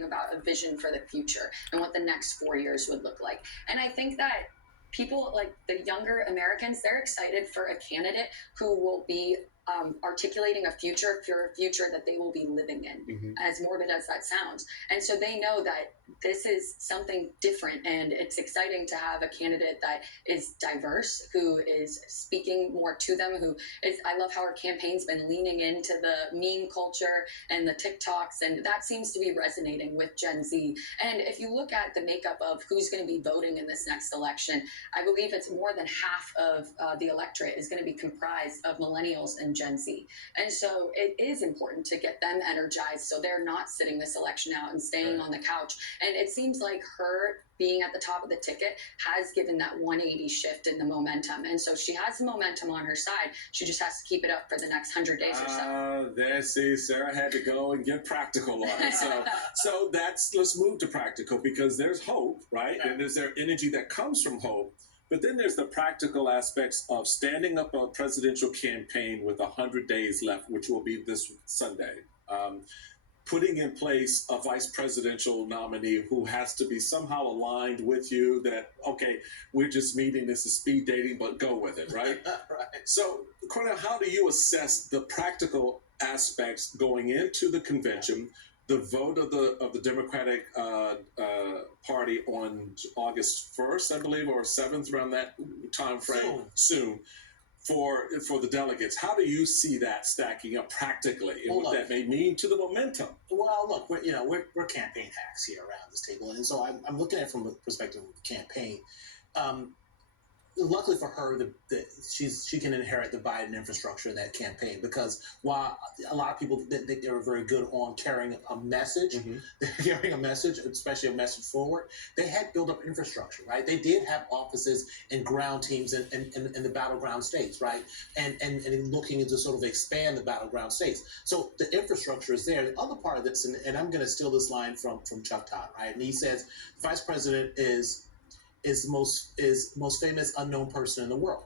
talking about a vision for the future and what the next 4 years would look like. And I think that people like the younger Americans, they're excited for a candidate who will be articulating a future for a future that they will be living in, as morbid as that sounds. And so they know that this is something different, and it's exciting to have a candidate that is diverse, who is speaking more to them, who is, I love how our campaign's been leaning into the meme culture and the TikToks, and that seems to be resonating with Gen Z. And if you look at the makeup of who's going to be voting in this next election, I believe it's more than half of the electorate is going to be comprised of millennials and Gen Z. And so it is important to get them energized so they're not sitting this election out and staying on the couch. And it seems like her being at the top of the ticket has given that 180 shift in the momentum. And so she has the momentum on her side. She just has to keep it up for the next 100 days or so. There, see, Sarah had to go and get practical on it. So let's move to practical, because there's hope, right? And there's their energy that comes from hope. But then there's the practical aspects of standing up a presidential campaign with 100 days left, which will be this Sunday. Putting in place a vice presidential nominee who has to be somehow aligned with you, that, okay, we're just meeting, this is speed dating, but go with it, right? Right. So, Cornell, how do you assess the practical aspects going into the convention, the vote of the Democratic Party on August 1st, I believe, or 7th, around that time frame, soon. For the delegates, how do you see that stacking up practically, and what that may mean to the momentum? Well, look, we're campaign hacks here around this table, and so I'm looking at it from the perspective of the campaign. Luckily for her, she can inherit the Biden infrastructure in that campaign, because while a lot of people think they were very good on carrying a message, carrying a message, especially a message forward, they had built up infrastructure, right? They did have offices and ground teams in the battleground states, right? And looking to sort of expand the battleground states. So the infrastructure is there. The other part of this, and I'm going to steal this line from Chuck Todd, right? And he says, the vice president is most famous unknown person in the world.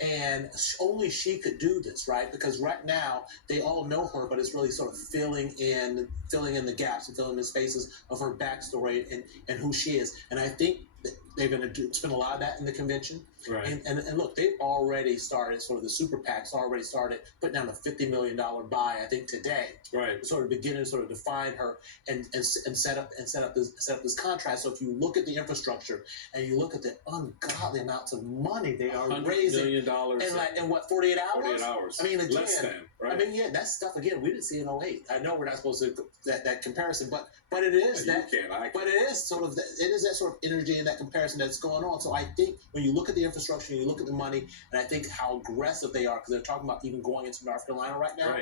And only she could do this, right? Because right now they all know her, but it's really sort of filling in the gaps and filling in the spaces of her backstory and who she is. And I think that they're going to spend a lot of that in the convention. Right. And look, they've already started, sort of the super PACs already started putting down a $50 million buy, I think today. Right. Sort of beginning to sort of define her and set up this contract. So if you look at the infrastructure and you look at the ungodly amounts of money they are raising, $100 million in what, 48 hours? 48 hours. I mean, again, less than, right? I mean, yeah, that's stuff again we didn't see in 08. I know we're not supposed to that comparison, but it is that. But it is sort of that sort of energy and that comparison that's going on. So I think when you look at the infrastructure, you look at the money, and I think how aggressive they are, because they're talking about even going into North Carolina right now,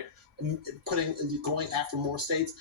going after more states.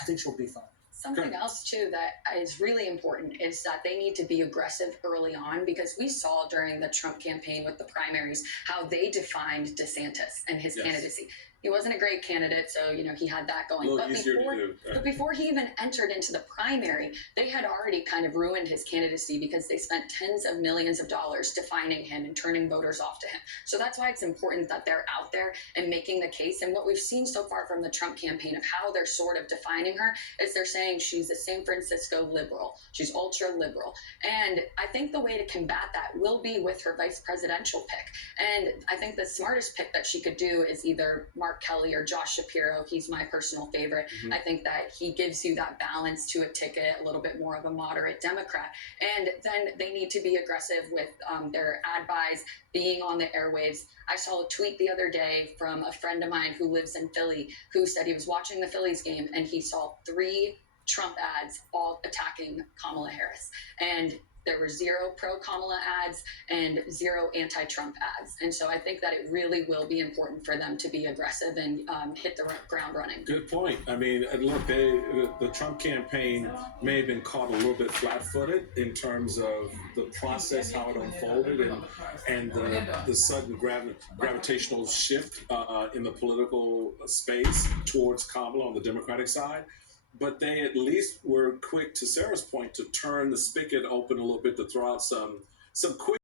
I think she'll be fine. Something else, too, that is really important is that they need to be aggressive early on, because we saw during the Trump campaign with the primaries how they defined DeSantis and his candidacy. He wasn't a great candidate, so, he had that going. But before he even entered into the primary, they had already kind of ruined his candidacy, because they spent tens of millions of dollars defining him and turning voters off to him. So that's why it's important that they're out there and making the case. And what we've seen so far from the Trump campaign of how they're sort of defining her is they're saying she's a San Francisco liberal. She's ultra liberal. And I think the way to combat that will be with her vice presidential pick. And I think the smartest pick that she could do is either Mark Kelly or Josh Shapiro. He's my personal favorite. I think that he gives you that balance to a ticket, a little bit more of a moderate Democrat. And then they need to be aggressive with their ad buys, being on the airwaves. I saw a tweet the other day from a friend of mine who lives in Philly, who said he was watching the Phillies game and he saw 3 Trump ads all attacking Kamala Harris. And there were 0 pro-Kamala ads and 0 anti-Trump ads. And so I think that it really will be important for them to be aggressive and hit the ground running. Good point. I mean, look, the Trump campaign may have been caught a little bit flat-footed in terms of the process, how it unfolded, and the sudden gravitational shift in the political space towards Kamala on the Democratic side. But they at least were quick, to Sarah's point, to turn the spigot open a little bit, to throw out some quick